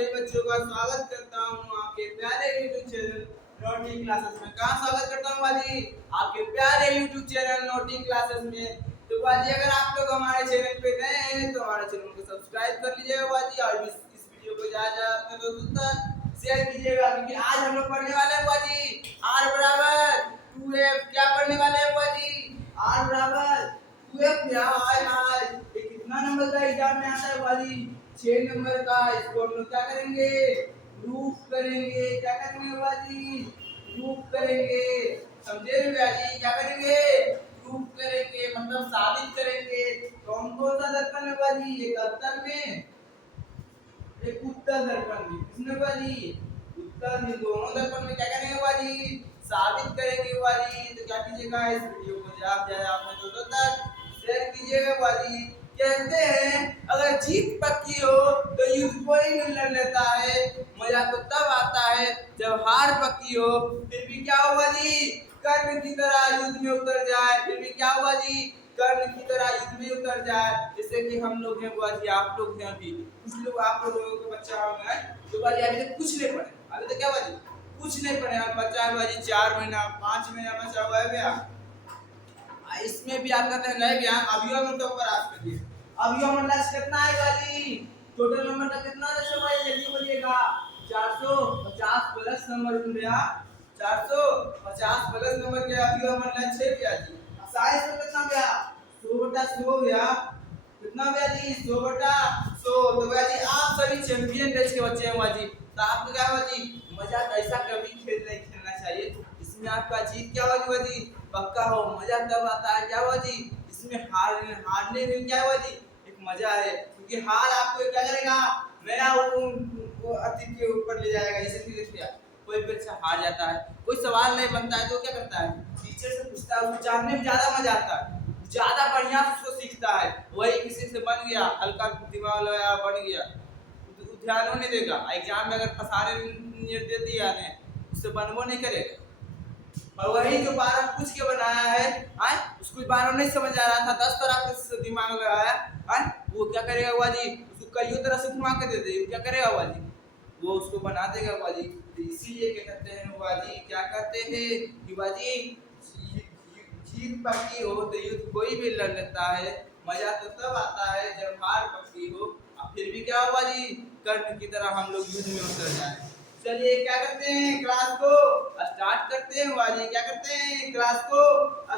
सभी बच्चों का स्वागत करता हूँ आपके प्यारे YouTube चैनल नोटी क्लासेस में। कहाँ स्वागत करता हूँ बाजी? आपके प्यारे YouTube चैनल नोटी क्लासेस में। तो बाजी अगर आप लोग हमारे चैनल पे नए हैं तो हमारे चैनल को सब्सक्राइब कर लीजिएगा बाजी, और इस वीडियो को ज्यादा अपने दोस्तों तक शेयर कीजिएगा, क्योंकि आज हम लोग पढ़ने वाले हैं बाजी R बराबर 2F। क्या पढ़ने वाले हैं बाजी? R बराबर 2F। हाय हाय, ये कितना नंबर का एग्जाम में आता है बाजी? 6 नंबर का। इसको हम लोग क्या करेंगे? प्रूफ करेंगे। क्या करेंगे बाजी? प्रूफ करेंगे। समझे बाजी? क्या करेंगे? प्रूफ करेंगे, मतलब साबित करेंगे। कौन कौन सा दर्पण है बाजी? एक अवतल में, एक उत्तल दर्पण में। किसमें बाजी? उत्तल में। दोनों दर्पण में क्या करेंगे बाजी? साबित करेंगे बाजी। तो क्या कीजिएगा, इस वीडियो को ज्यादा अपने दोस्तों तक शेयर कीजिएगा बाजी। कहते हैं अगर जीत पक्की हो तो युद्ध कोई भी लड़ लेता है, मजा तो तब आता है जब हार पक्की हो। फिर भी क्या हुआ जी? कर्ण की तरह युद्ध में उतर जाए। फिर भी क्या हुआ जी? कर्ण की तरह युद्ध में उतर जाए। जैसे कि हम लोग हैं बुआ जी, आप लोग हैं अभी, कुछ लोग आप लोगों के बच्चा होंगे जो बुआ जी अभी तक कुछ नहीं पढ़े। अभी तक क्या बुआ जी? कुछ नहीं पढ़े। आप बच्चा है बुआ जी, 4 महीना 5 महीना बचा हुआ है भैया। इसमें भी आप कहते हैं नहीं भैया अभी हम तो ऊपर आज कर दिए। अभी हम लक्ष्य कितना है बाजी? टोटल नंबर का कितना लक्ष्य भाई? जल्दी बोलिएगा। 450 प्लस नंबर भैया। 450 प्लस नंबर के अभी हम लक्ष्य है भैया जी। साइंस में कितना भैया? 100 बटा 100 भैया। कितना भैया जी? 100 बटा 100। तो भैया जी आप सभी चैंपियन बैच के बच्चे हैं भैया जी। तो आपको क्या हुआ जी? मजाक ऐसा कभी खेल नहीं खेलना चाहिए। इसमें आपका जीत क्या हुआ जी? पक्का हो। मजा तब आता है क्या हुआ जी? इसमें हारने में क्या हुआ जी? एक मजा है, क्योंकि हार आपको क्या करेगा? नया वो अतीत के ऊपर ले जाएगा। इसे देखिए, कोई बच्चा हार जाता है, कोई सवाल नहीं बनता है तो क्या करता है? टीचर से पूछता है। उसको जानने में ज्यादा मजा आता है, ज्यादा बढ़िया से उसको सीखता है। वही किसी से बन गया, हल्का दिमाग लगाया बन गया, ध्यान नहीं देगा। एग्जाम में अगर फसाने दे दिया ने, उससे बनबो नहीं करेगा। और वही जो 12 पूछ के बनाया है आए, उसको 12 नहीं समझ आ रहा था, 10 तरह का दिमाग लगाया आए, वो क्या करेगा हुआ जी? उसको कई तरह से घुमा के दे दे, क्या करेगा हुआ जी? वो उसको बना देगा हुआ जी। तो इसीलिए क्या कहते हैं हुआ जी? क्या कहते हैं कि हुआ जी जीत पक्की हो तो युद्ध कोई भी लड़ लेता है, मजा तो तब आता है जब हार पक्की हो। और फिर भी क्या हुआ जी? कर्ण की तरह हम लोग युद्ध में उतर जाए। चलिए क्या करते हैं, क्लास को स्टार्ट करते हैं बाजी। क्या करते हैं? क्लास को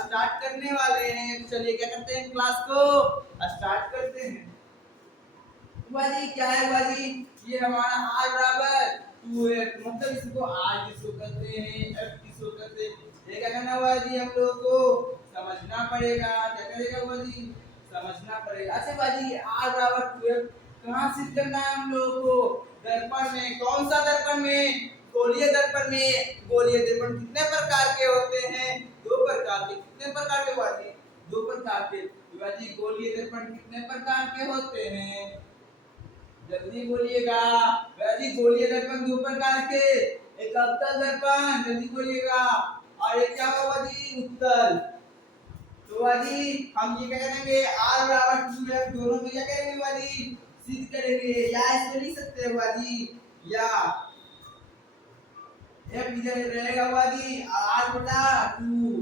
स्टार्ट करने वाले हैं। चलिए क्या करते हैं, क्लास को स्टार्ट करते हैं। बाजी क्या है बाजी? ये हमारा r बराबर 2f, मतलब इसको r किसको कहते हैं, f किसको कहते हैं, ये क्या करना हुआ जी? हम लोगों को समझना पड़ेगा। क्या करेगा बाजी? समझना पड़ेगा। अच्छा बाजी r बराबर 2f कहाँ सिद्ध करना है हम लोगों को? दर्पण में। कौन सा दर्पण में? गोलीय दर्पण में। गोलीय दर्पण कितने प्रकार के होते हैं? 2 प्रकार के। कितने प्रकार के बाजी? 2 प्रकार के। बाजी गोलीय दर्पण कितने प्रकार के होते हैं? जल्दी बोलिएगा। बाजी गोलीय दर्पण 2 प्रकार के, एक अवतल दर्पण, जल्दी बोलिएगा, और एक क्या होगा बाजी? उत्तल। तो बाजी हम ये क्या करेंगे? r बराबर 2f दोनों में क्या करेंगे बाजी? सिद्ध करेंगे। या इसको लिख सकते हैं बाजी, या f इधर रहेगा बाजी r बटा 2,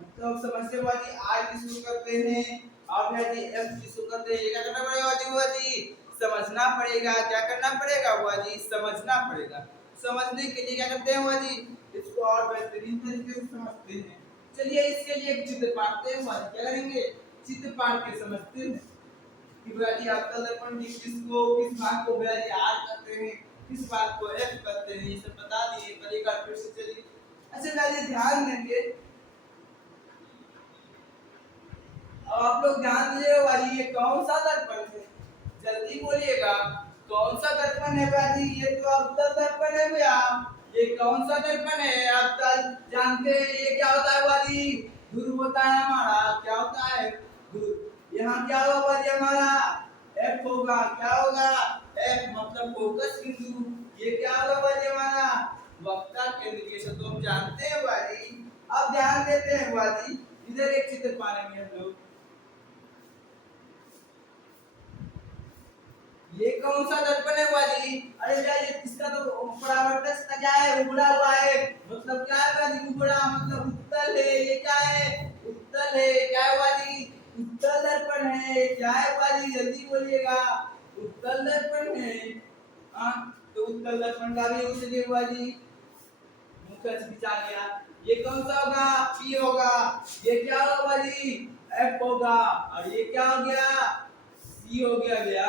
मतलब समझते बाजी r किसको करते हैं और बाजी f किसको करते हैं। ये क्या करना पड़ेगा बाजी? समझना पड़ेगा। क्या करना पड़ेगा बाजी? समझना पड़ेगा। समझने के लिए क्या करते हैं बाजी? इसको और बेहतरीन तरीके से समझते हैं। चलिए इसके लिए एक चित्र पाड़ते हैं बाजी। क्या करेंगे? चित्र पाड़ के समझते हैं कि बाजी आपका दर्पण किसको, किस भाग को बाजी r करते हैं, किस बात को f करते हैं, ये सब बता दिए। पर एक बार फिर से चलिए। अच्छा बाजी ध्यान देंगे, अब आप लोग ध्यान दीजिएगा बाजी, ये कौन सा दर्पण है? जल्दी बोलिएगा। कौन सा दर्पण है बाजी? ये तो अवतल दर्पण है भैया। ये कौन सा दर्पण है? अवतल। जानते हैं ये क्या होता है बाजी? ध्रुव होता है हमारा। क्या होता है? ध्रुव। यहाँ क्या होगा बाजी? हमारा f होगा। क्या होगा? f मतलब फोकस बिंदु। ये क्या होगा बाजी? हमारा वक्ता केंद्र। ये सब तो हम जानते हैं बाजी। अब ध्यान देते हैं बाजी, इधर एक चित्र पाएंगे हम लोग। ये कौन सा दर्पण है बाजी? अरे भैया ये इसका तो परावर्तक का क्या है, उबड़ा हुआ है, मतलब क्या है बाजी, उबड़ा मतलब उत्तल है, ये क्या है, उत्तल है, क्या है बाजी, उत्तल दर्पण है, क्या है बाजी, जल्दी बोलिएगा, उत्तल दर्पण है। हाँ, तो उत्तल दर्पण का भी यूज है बाजी, मुख्य खींचा गया, ये कौन सा होगा, पी होगा, ये क्या होगा बाजी, एफ होगा, और ये क्या हो गया, सी हो गया भैया।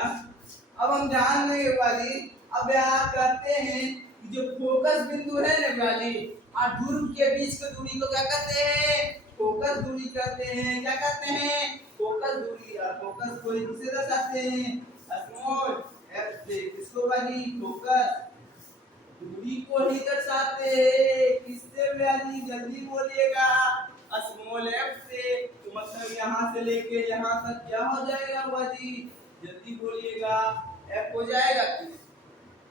अब हम ध्यान देंगे बाजी, अब यहाँ करते हैं कि जो फोकस बिंदु है ना बाजी, और ध्रुव के बीच की दूरी को क्या कहते हैं, फोकस दूरी कहते हैं, क्या कहते हैं, फोकस दूरी, और फोकस दूरी किसे दर्शाते हैं, स्मॉल एफ से, किसको बाजी, फोकस दूरी को ही दर्शाते हैं, किससे बाजी, जल्दी बोलिएगा, स्मॉल एफ से, तो मतलब यहाँ से लेके यहाँ तक क्या हो जाएगा बाजी, जल्दी बोलिएगा, एफ हो जाएगा।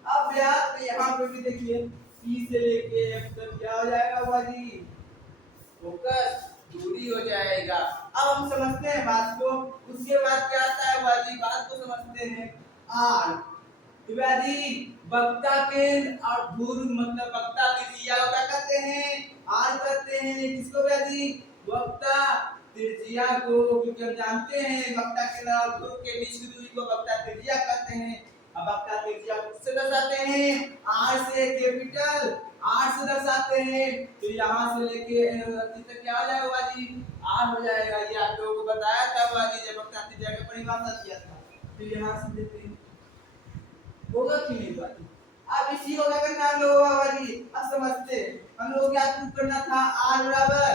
अब यार यहाँ पे भी देखिए पी से लेके एफ तक क्या हो जाएगा बाजी, फोकस दूरी हो जाएगा। अब हम समझते हैं बात को, उसके बाद क्या आता है बाजी, बात को समझते हैं। आर तो बाजी वक्ता केंद्र और ध्रुव मतलब वक्ता त्रिज्या क्या कहते हैं, आर कहते हैं, किसको बाजी, वक्ता त्रिज्या को, क्योंकि हम जानते हैं वक्ता केंद्र और ध्रुव के बीच की दूरी को वक्ता त्रिज्या कहते हैं। अब वक्ता त्रिज्या को किससे दर्शाते हैं, आर से, कैपिटल आर से दर्शाते हैं, तो यहाँ से लेके तक क्या हो जाएगा बाजी, आर हो जाएगा। ये आप लोगों को बताया था बाजी जब वक्ता त्रिज्या का परिभाषा किया था। तो यहाँ से देते हैं होगा कि नहीं बाजी, अब इसी को क्या करना हम लोगों का बाजी, अब समझते हैं हम लोग क्या प्रूव करना था, आर बराबर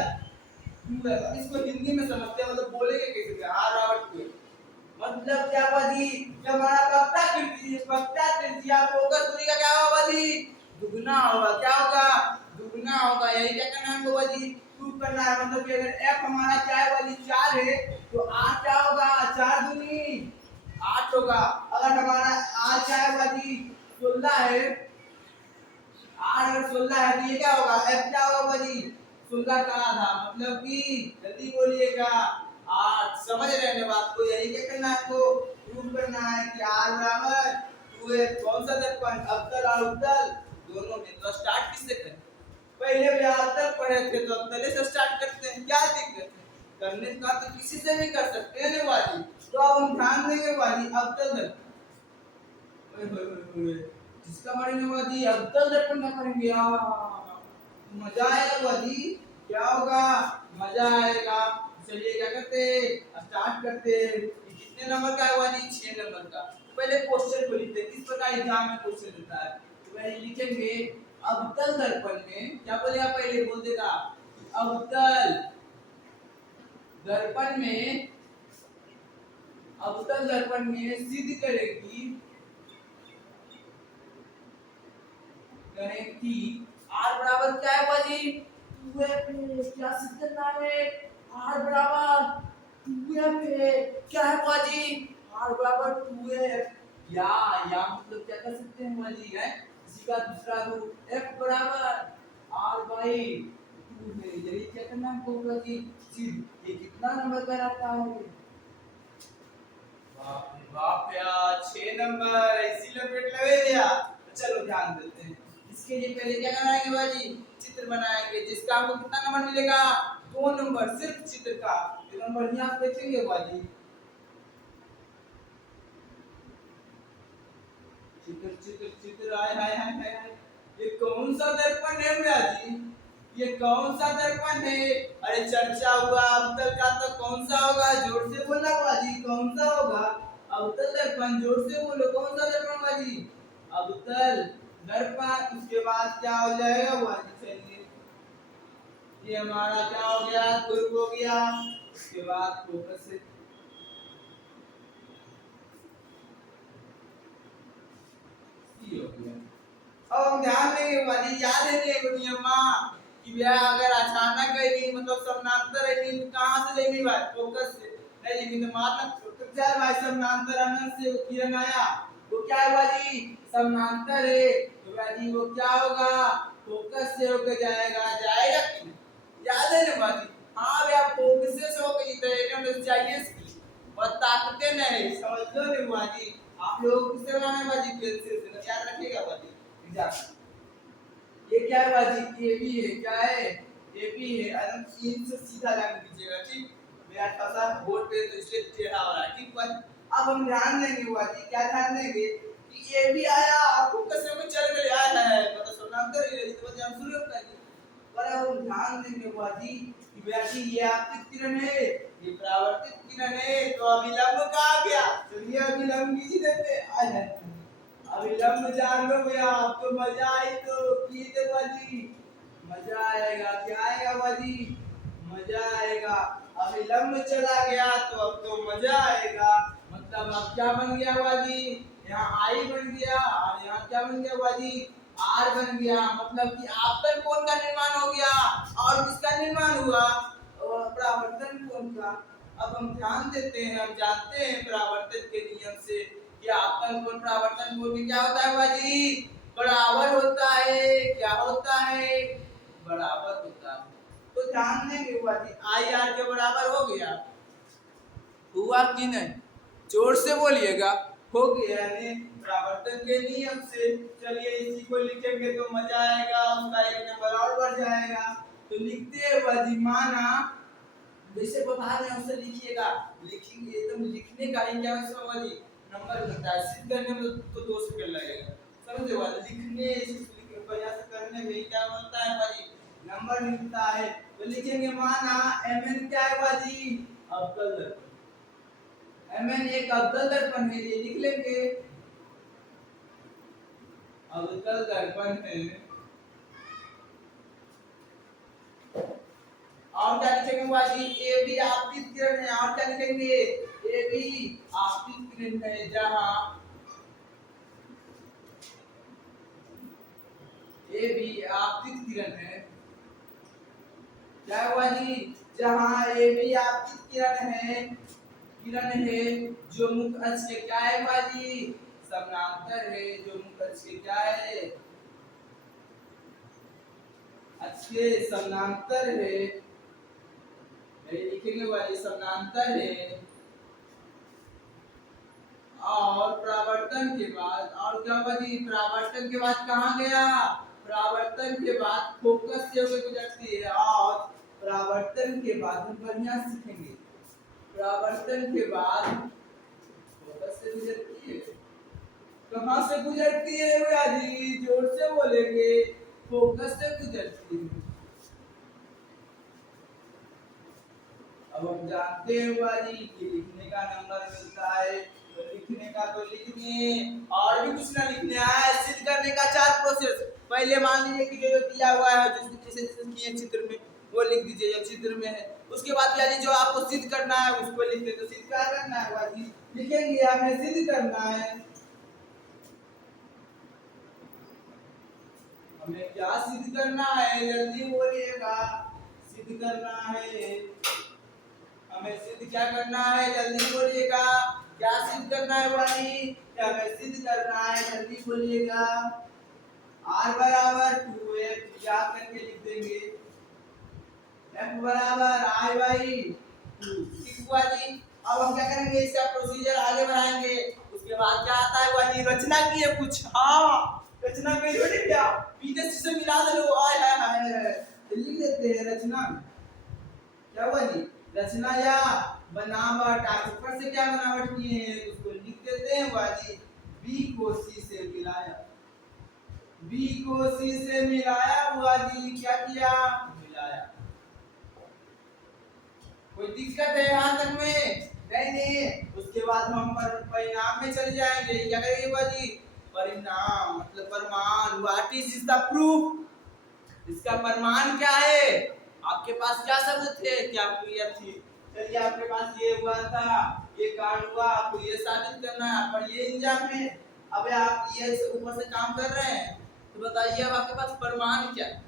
2 है। इसको हिंदी में समझते हैं, मतलब बोलेंगे कैसे, आर बराबर 2 है मतलब क्या बाजी, जब हमारा वक्ता त्रिज्या फोकस दूरी का क्या होगा बाजी, दुगना होगा, क्या होगा, दुगना होगा, यही क्या करना है हमको बाजी, प्रूव करना है। मतलब कि अगर f हमारा क्या है बाजी 4 है, तो r क्या होगा, 4 दूनी 8 होगा। अगर हमारा r क्या है बाजी 16 है, r अगर 16 है तो ये क्या होगा, f क्या होगा बाजी 16 का आधा, मतलब कि जल्दी बोलिएगा, आठ, समझ रहे हैं बात को, यही क्या करना है आपको, प्रूव करना है कि r बराबर 2 है। कौन सा दर्पण, अवतल और उत्तल दोनों में। तो स्टार्ट किससे करें, पहले भी अवतल पढ़े थे तो अवतल से स्टार्ट करते हैं, क्या दिक्कत है, करने का तो किसी से भी कर सकते हैं ना बाजी। तो अब हम ध्यान देंगे बाजी, अवतल दर्पण जिसका पढ़ेंगे बाजी, अवतल दर्पण का पढ़ेंगे, मजा आएगा बाजी, क्या होगा, मजा आएगा। चलिए क्या करते हैं, स्टार्ट करते हैं। कितने नंबर का है बाजी, 6 नंबर का। पहले क्वेश्चन को लिखते हैं, किस प्रकार एग्जाम में क्वेश्चन देता है, तो पहले लिखेंगे अवतल दर्पण में, क्या बोलेगा, पहले बोल देगा अवतल दर्पण में, अवतल दर्पण में सिद्ध करेगी, करें कि r बराबर क्या है बाजी 2f है, क्या सिद्ध करना है, r बराबर 2f है, क्या है बाजी, r बराबर 2f, या मतलब क्या कर सकते हैं बाजी, है इसी का दूसरा रूप f बराबर r बाई 2 है। यही क्या करना है हमको बाजी, सिद्ध। ये कितना नंबर का रहता है, बाप रे बाप यार 6 नंबर, इसी लपेट लगे भैया। चलो ध्यान देते हैं, इसके लिए पहले क्या बनाएंगे बाजी, चित्र बनाएंगे, जिसका हमको कितना नंबर मिलेगा, 2 नंबर सिर्फ चित्र का। ये नंबर यहाँ देखेंगे बाजी, चित्र चित्र चित्र, आए हाय हाय हाय, ये कौन सा दर्पण है बाजी, ये कौन सा दर्पण है, अरे चर्चा हुआ अवतल का, तो कौन सा होगा, जोर से बोलना बाजी, कौन सा होगा, अवतल दर्पण, जोर से बोलो, कौन सा दर्पण बाजी, अवतल दर्पण। उसके बाद क्या हो जाएगा बाजी, चलिए ये हमारा क्या हो गया, ध्रुव हो गया। उसके बाद फोकस से हो गया। अब हम ध्यान देंगे बाजी, याद है एक नियम कि भैया अगर अचानक गई मतलब समानांतर है तो कहां से लेनी बात, फोकस से नहीं लेकिन तो मतलब चार भाई समानांतर अनंत से किरण आया, वो क्या है बाजी, समानांतर है, तो बाजी वो क्या होगा, फोकस से होकर जाएगा, जाएगा कि नहीं, याद है ना बाजी, हाँ भैया फोकस से होकर जितना चाहिए और ताकते नहीं, समझ लो ना बाजी, आप लोग किससे बनाना है बाजी? पेंसिल से। तो याद रखिएगा बाजी एग्जाम। ये क्या है बाजी? ए बी है। क्या है? ए बी है। एकदम सीन से सीधा लाइन खींचिएगा, ठीक? मेरा थोड़ा बोर्ड पे तो इसलिए टेढ़ा हो रहा है, ठीक बाजी? अब हम ध्यान देंगे बाजी, क्या ध्यान देंगे कि ए बी आया, आपको कैसे में चल गया है, मतलब समांतर ही रही तो बाजी हम शुरू कर दी। पर अब हम ध्यान देंगे बाजी कि बाजी ये आपतित किरण है, ये परावर्तित किरण है, तो अभिलंब कहाँ गया? चलिए अभिलंब खींच देते हैं। आ जाए अविलंब जान लो भैया, अब तो मजा आई तो कीजिए बाजी, मजा आएगा। क्या आएगा बाजी? मजा आएगा। अविलंब चला गया तो अब तो मजा आएगा। मतलब अब क्या बन गया बाजी? यहाँ आई बन गया और यहाँ क्या बन गया बाजी? आर बन गया। मतलब कि आपतन कोण का निर्माण हो गया। और किसका निर्माण हुआ? परावर्तन कोण का। अब हम ध्यान देते हैं, हम जानते हैं परावर्तन के नियम से कि आपतन कोण परावर्तन कोण में क्या होता है बाजी? बराबर होता है। क्या होता है? बराबर होता है। तो ध्यान देंगे बाजी, आई आर के बराबर हो गया, हुआ कि नहीं? जोर से बोलिएगा। हो गया यानी परावर्तन के नियम से। चलिए इसी को लिखेंगे तो मजा आएगा, उसका एक नंबर और बढ़ जाएगा। तो लिखते हैं बाजी, माना जैसे बता रहे हैं उसे लिखिएगा। लिखेंगे एकदम, लिखने का ही क्या है बाजी? नंबर मिलता है। सिद्ध करने में तो 2 सेकंड लगेगा, समझे बाजी? लिखने प्रयास करने में क्या होता है बाजी? नंबर मिलता है। तो लिखेंगे माना mn क्या है बाजी? अवकल दर्पण। mn एक अवकल दर्पण है, ये लिख लेंगे। अवकल दर्पण है। और क्या लिखेंगे बाजी? ए बी आपतित किरण है। और क्या लिखेंगे? ए बी आपतित किरण है, जहां ए बी आपतित किरण है। क्या हुआ जी? जहां ए बी आपतित किरण है, किरण है जो मुख्य अक्ष के क्या है बाजी? समानांतर है। जो मुख्य अक्ष के क्या है? अक्ष के समानांतर है। ये लिखेंगे बाजी, समानांतर है। और परावर्तन के बाद और क्या बाजी? परावर्तन के बाद कहाँ गया? परावर्तन के बाद फोकस से होकर गुजरती है। और परावर्तन के बाद हम बढ़िया सीखेंगे, परावर्तन के बाद फोकस से गुजरती है। कहाँ से गुजरती है बाजी? जोर से बोलेंगे। फोकस से गुजरती है। अब हम जानते हैं बाजी कि लिखने का नंबर मिलता है, तो लिखने का तो लिखने, और भी कुछ ना लिखने है। सिद्ध करने का 4 प्रोसेस। पहले मान लीजिए कि जो दिया हुआ है, जैसे किए चित्र में, वो लिख दीजिए जो चित्र में है। उसके बाद यानी जो आपको सिद्ध करना है उसको लिख दे। तो सिद्ध क्या करना है बाजी? लिखेंगे हमें सिद्ध करना है। हमें क्या सिद्ध करना है? जल्दी बोलिएगा। सिद्ध करना है हमें। सिद्ध क्या करना है? जल्दी बोलिएगा। क्या सिद्ध करना है बाजी? क्या हमें सिद्ध करना है? जल्दी बोलिएगा। r बराबर 2f याद करके लिख देंगे। f बराबर i बाई 2, ठीक हुआ जी। अब हम क्या करेंगे? इसका प्रोसीजर आगे बढ़ाएंगे। उसके बाद क्या आता है बाजी? रचना की है कुछ। हाँ, रचना में जोड़े क्या बीते से मिला दे लो। आय हाय हाय, लिख देते हैं रचना। क्या हुआ जी? रचना या बनावट। आप ऊपर से क्या बनावट किए हैं उसको लिख देते हैं बाजी। बी को सी से मिलाया, बी को सी से मिलाया हुआ जी। क्या किया? मिलाया। कोई दिक्कत है यहाँ तक में? नहीं। उसके बाद हम परिणाम में चले जाएंगे। क्या करेंगे बाजी? परिणाम मतलब प्रमाण। What is the proof? इसका प्रमाण क्या है? आपके पास क्या सबूत है कि आपको यह थी? चलिए आपके पास ये हुआ था, ये कांड हुआ, आपको ये साबित करना है, पर ये इंजाम है। अब आप ये ऊपर से काम कर रहे हैं, तो बताइए अब आपके पास प्रमाण क्या है?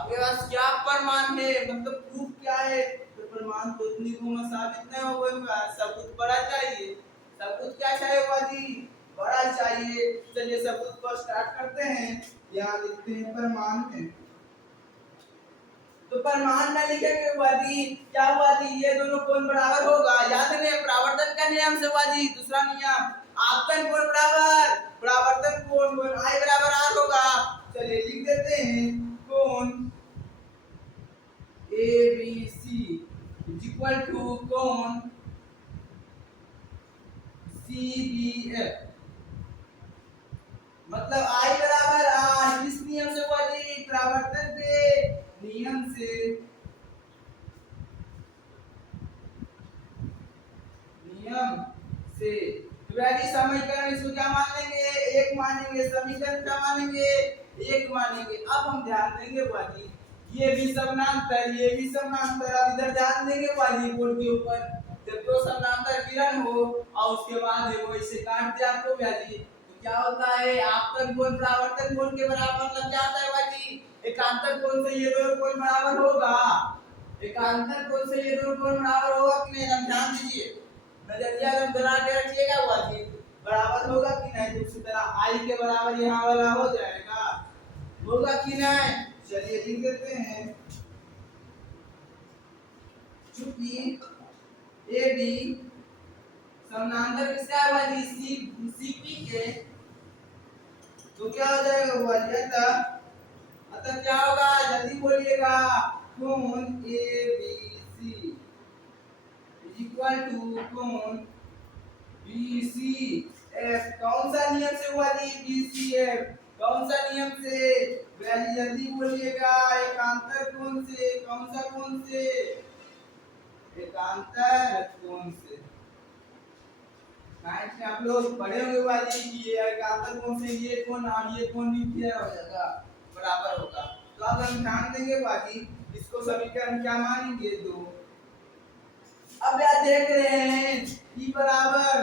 आपके पास क्या प्रमाण है? मतलब प्रूफ क्या है? तो प्रमाण तो इतनी को साबित नहीं होगा, सबूत बड़ा चाहिए। सबूत क्या चाहिए बाजी? बड़ा चाहिए। चलिए सबूत को स्टार्ट करते हैं। यहाँ लिखते हैं प्रमाण में। तो प्रमाण में लिखेंगे बाजी क्या हुआ जी? ये दोनों कोण बराबर होगा। याद है परावर्तन का नियम से हुआ जी। दूसरा नियम आपतन कोण बराबर परावर्तन कोण कोण I बराबर R होगा। चलिए लिख देते हैं कोण ABC इज इक्वल टू कोण CBF। मतलब I बराबर R किस नियम से हुआ जी? परावर्तन के नियम से। नियम से वैली समीकरण इसको क्या मान लेंगे? एक मानेंगे। समीकरण क्या मानेंगे? एक मानेंगे। अब हम ध्यान देंगे बाजी ये भी समानांतर ये भी समानांतर। अब इधर ध्यान देंगे बाजी बोर्ड के ऊपर जब दो समानांतर किरण हो और उसके बाद वो इसे काट दे आपको बाजी तो क्या होता है? आपतन कोण परावर्तन कोण के बराबर लग जाता है बाजी। एकांतर कोण से ये दोनों कोण बराबर होगा। एकांतर कोण से ये दोनों कोण बराबर होगा कि नहीं? ध्यान दीजिए नजरिया एकदम बना के रखिएगा बाजी बराबर होगा कि नहीं? तो उसी तरह I के बराबर यहाँ वाला हो जाएगा। होगा कि नहीं? चलिए लिख देते हैं चूंकि AB समानांतर किसका है बाजी? CP के तो क्या हो जाएगा बाजी? अतः क्या होगा? जल्दी बोलिएगा कोण ABC इक्वल टू कोण BCF। कौन सा नियम से हुआ जी? BCF कौन सा नियम से? जल्दी बोलिएगा। एकांतर कोण से। कौन सा कोण से? एकांतर कोण से। नाइन्थ में आप लोग पढ़े होंगे बाजी कि ये एकांतर कोण से ये कोण और ये कोण भी क्या हो जाएगा? बराबर होगा। तो अब हम ध्यान देंगे बाजी इसको समीकरण क्या मानेंगे? दो। अब यार देख रहे हैं ई बराबर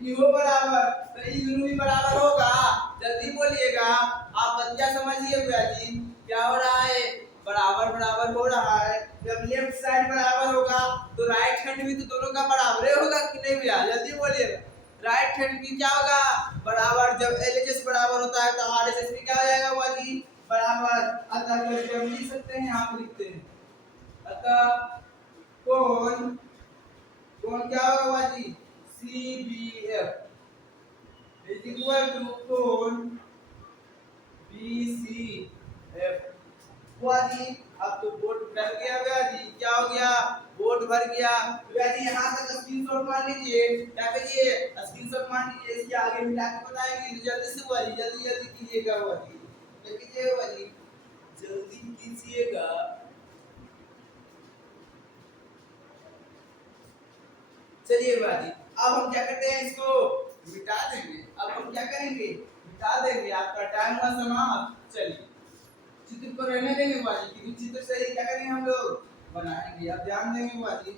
इहो बराबर तो ई दोनों भी बराबर होगा। जल्दी बोलिएगा। आप बच्चा समझिए जी क्या हो रहा है? बराबर बराबर हो रहा है। जब लेफ्ट साइड बराबर होगा तो राइट हैंड भी तो दोनों का बराबर होगा कि नहीं भैया? जल्दी बोलिएगा। राइट हैंड भी क्या होगा? बराबर। जब LHS बराबर होता है तो RHS भी क्या हो जाएगा बाजी? बराबर। अतः जब लिख सकते हैं आप लिखते हैं अतः कोण कोण क्या होगा बाजी? CBF is equal to कोण BCF। हुआ जी अब तो बोर्ड भर गया भैया जी। क्या हो गया? बोर्ड भर गया भैया जी। यहाँ तक स्क्रीनशॉट मार लीजिए। क्या करिए? स्क्रीनशॉट मार लीजिए। इसके आगे मिला के बताएंगे तो जल्दी से हुआ जी जल्दी जल्दी कीजिएगा हुआ जी। क्या कीजिएगा हुआ जी? जल्दी कीजिएगा। चलिए बाजी अब हम क्या करते हैं? इसको मिटा देंगे। अब हम क्या करेंगे? मिटा देंगे। आपका टाइम हुआ समाप्त। चलिए चित्र को रहने देंगे बाजी क्योंकि चित्र से ही क्या करेंगे हम लोग? बनाएंगे। अब ध्यान देंगे बाजी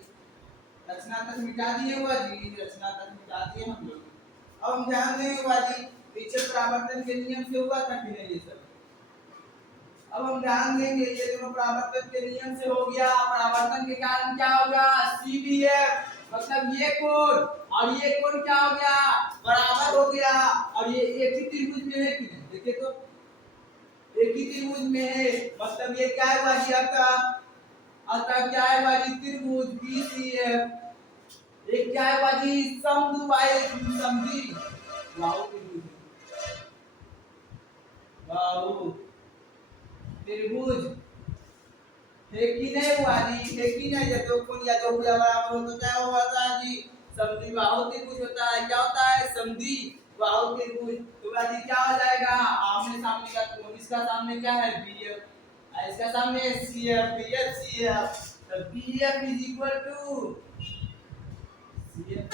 रचना तक मिटा दिए बाजी। रचना तक मिटा दिए हम लोग। अब हम ध्यान देंगे बाजी पीछे परावर्तन के नियम से हुआ था कि नहीं ये सब? अब हम ध्यान देंगे ये दोनों परावर्तन के नियम से हो गया। परावर्तन के कारण क्या होगा? CBF मतलब ये कोण और ये कोण क्या हो गया? बराबर हो गया। और ये एक ही त्रिभुज में है कि नहीं? देखिए तो एक ही त्रिभुज में है मतलब ये क्या है बाजी? अतः क्या है बाजी? त्रिभुज BCF। एक क्या है बाजी? समद्विबाहु समद्वि बाहु त्रिभुज। बाहु त्रिभुज है कि नहीं हुआ जी? है कि नहीं? जब दो कोण या दो भुजा बराबर हो तो क्या होता है जी? समद्विबाहु त्रिभुज होता है। क्या होता है? समद्विबाहु त्रिभुज। तो बाजी क्या हो जाएगा? आमने सामने का कोण। इसका सामने क्या है? BF और इसका सामने CF। BF CF तो BF is equal to CF।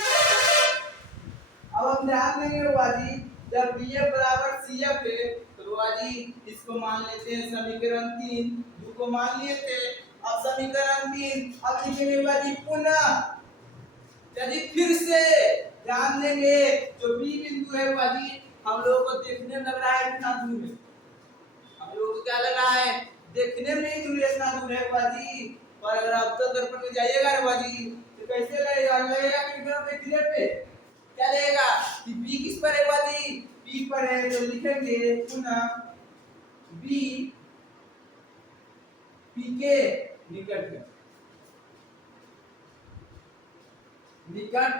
अब हम ध्यान देंगे बाजी जब BF बराबर CF है तो बाजी इसको मान लेते हैं समीकरण 3 दो को मान लिए थे। अब समीकरण 3 अब लिखेंगे बाजी पुनः यदि फिर से ध्यान देंगे जो B बिंदु है बाजी हम लोगों को देखने में लग रहा है कितना दूर है? हम लोगों को क्या लग रहा है? देखने में ही दूर इतना दूर है बाजी। पर अगर आप तो दर्पण में जाइएगा ना बाजी तो कैसे लगेगा? लगेगा कि इधर पे क्लियर पे क्या लगेगा कि B किस पर है बाजी? B पर है तो लिखेंगे पुनः B P के निकट है। निकट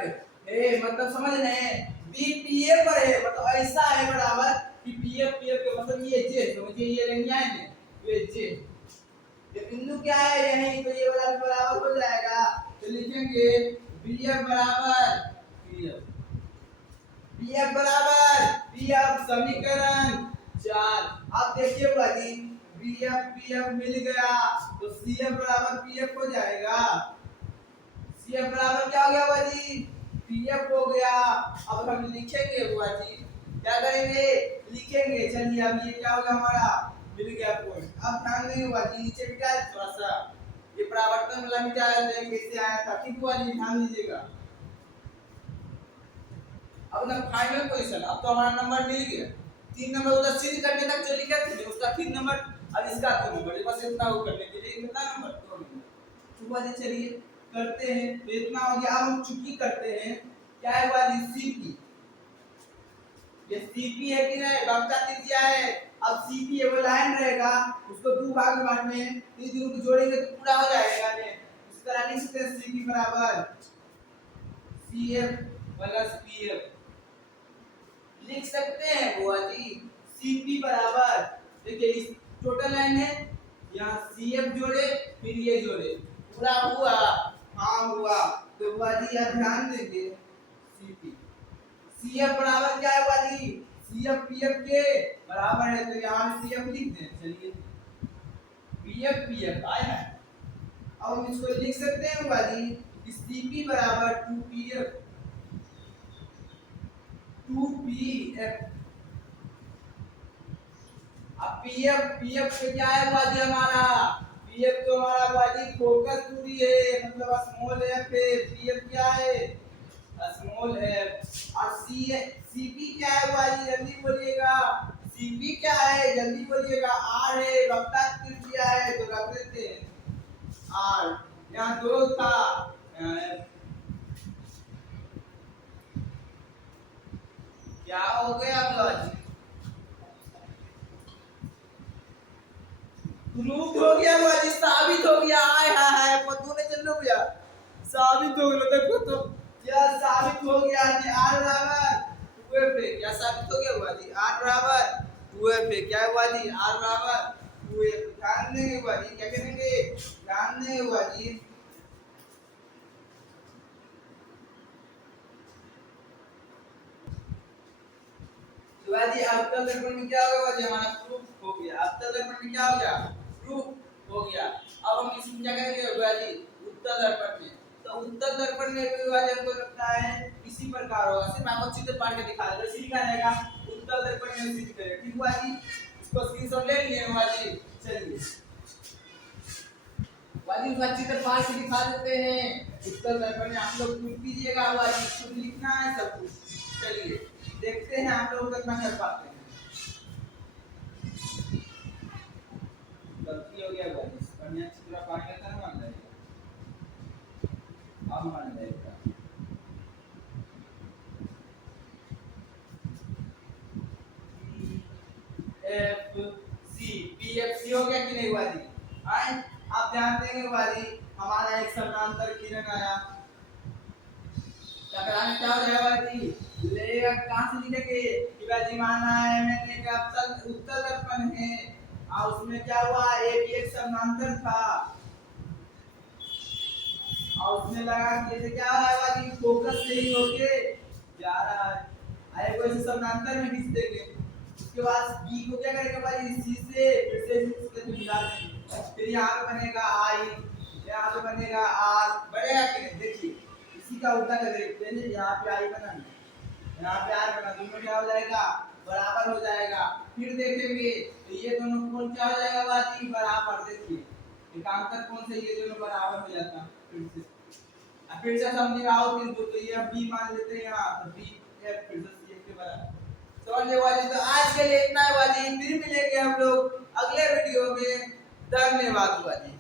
है मतलब समझ रहे हैं बी पी ए पर है, मतलब ऐसा है बराबर कि पी एफ के मतलब ये जे, समझिए ये लेंगे आएंगे ये जे, ये बिंदु क्या है यही, तो ये वाला भी बराबर हो जाएगा। तो लिखेंगे बी एफ बराबर पी एफ, पी एफ बराबर पी एफ, समीकरण 4। अब देखिए भाई बी एफ पी एफ मिल गया तो सी एफ बराबर पी एफ हो जाएगा। सी एफ बराबर क्या हो गया भाई, पी एफ हो गया। अब हम लिखेंगे भाई, क्या करेंगे, लिखेंगे। चलिए अब ये क्या हो गया हमारा, मिल गया पॉइंट। अब ध्यान देंगे भाई नीचे भी क्या है थोड़ा सा, ये परावर्तन वाला भी क्या है कैसे आया था, ठीक हुआ जी, ध्यान दीजिएगा। अब ना फाइनल पोजीशन, अब तो हमारा नंबर मिल गया। 3 नंबर उधर सिद्ध करने तक जो लिखा थे उसका 3 नंबर, अब इसका 3 नंबर, बस इतना वो करने के लिए कितना नंबर 2 नंबर। तो बाजी चलिए करते हैं, तो इतना हो गया। अब हम चुकी करते हैं, क्या है बाजी सीपी, ये सीपी है कि नहीं, बक्का त्रिज्या है। अब सीपी ये वो लाइन रहेगा, उसको दो भाग में बांटने हैं, तीन दूर को जोड़ेंगे तो पूरा हो जाएगा। ये इस तरह लिख सकते हैं सीपी बराबर सीएफ प्लस पीएफ, लिख सकते हैं बुआ जी। सीपी बराबर, देखिए इस टोटल लाइन है, यहाँ सीएफ जोड़े फिर ये जोड़े, पूरा हुआ, हाँ हुआ। तो बुआ जी यहाँ ध्यान देंगे सीपी, सीएफ बराबर क्या है बुआ जी, सीएफ पीएफ के बराबर है, तो यहाँ सीएफ लिख दें। चलिए पीएफ पीएफ आया है। अब हम इसको लिख सकते हैं बुआ जी, सीपी बराबर 2pf 2pf। अब पीएफ पीएफ पे क्या है बाजी हमारा, पीएफ तो हमारा बाजी फोकस दूरी है, मतलब स्मॉल एफ है। पीएफ क्या है, स्मॉल एफ। और सी सीपी क्या है बाजी, जल्दी बोलिएगा, सीपी क्या है जल्दी बोलिएगा, आर है, वक्ता त्रिज्या है तो रख देते हैं आर। यहाँ दो था, क्या हो गया बाजी, प्रूफ हो गया बाजी, साबित हो गया। आय हाय हाय पता नहीं चल गया, साबित हो गया। देखो तो क्या साबित हो गया जी, आर बराबर 2f है। क्या साबित हो गया बाजी, आर बराबर 2f है। क्या हुआ जी, आर बराबर 2f। ध्यान देंगे बाजी, क्या करेंगे, ध्यान देंगे बाजी। तो बाजी अवतल दर्पण में क्या होगा बाजी, हमारा प्रूफ हो गया। अवतल दर्पण में क्या हो गया, प्रूफ हो गया। अब हम इसमें क्या करेंगे बाजी, उत्तल दर्पण में। तो उत्तल दर्पण में भी बाजी हमको लगता है इसी प्रकार होगा, सिर्फ आपको चित्र पार के दिखा दे, इसी लिखा रहेगा उत्तल दर्पण में सिद्ध करें। ठीक हुआ जी, इसको स्क्रीनशॉट ले लिए बाजी। चलिए बाजी उसका चित्र पार के दिखा देते हैं। उत्तल दर्पण में आप लोग प्रूफ कीजिएगा बाजी, खुद लिखना है सब कुछ। चलिए देखते हैं आप लोग कितना कर पाते हैं। गलती हो गया बाजी, बढ़िया चित्र पार के था मान जाएगा, अब मान जाएगा। F C, P F C हो गया कि नहीं हुआ जी। आए आप ध्यान देंगे बाजी, हमारा एक समानांतर किरण आया, टकराने क्या हो जाएगा बाजी, लेगा कहां से लिखेंगे कि बाजी माना है मैंने कि अवतल उत्तल दर्पण है और उसमें क्या हुआ, एक समानांतर था और उसमें लगा कि जैसे क्या हो रहा है बाजी, फोकस से ही होके जा रहा है। आए को इसे समानांतर में खींच देंगे, उसके बाद बी को क्या करेंगे भाई, सी से फिर से इससे मिला देंगे, फिर यहाँ पे बनेगा आई, यहाँ पे बनेगा आर, बढ़ेगा कि नहीं। देखिए इसी का उल्टा कर देते हैं, यहाँ पे आई बना, यहाँ पे आर बना, दोनों क्या हो जाएगा, बराबर हो जाएगा। फिर देखेंगे तो ये दोनों कोण क्या हो जाएगा बाजी, बराबर। देखिए एकांतर कोण से ये दोनों बराबर हो जाता। फिर से समझिएगा, तो ये बी मान लेते हैं यहाँ, तो बी एफ फिर से सी के बराबर। समझ वाली, तो आज के लिए इतना ही वाली, फिर मिलेंगे हम लोग अगले वीडियो में। धन्यवाद वाली।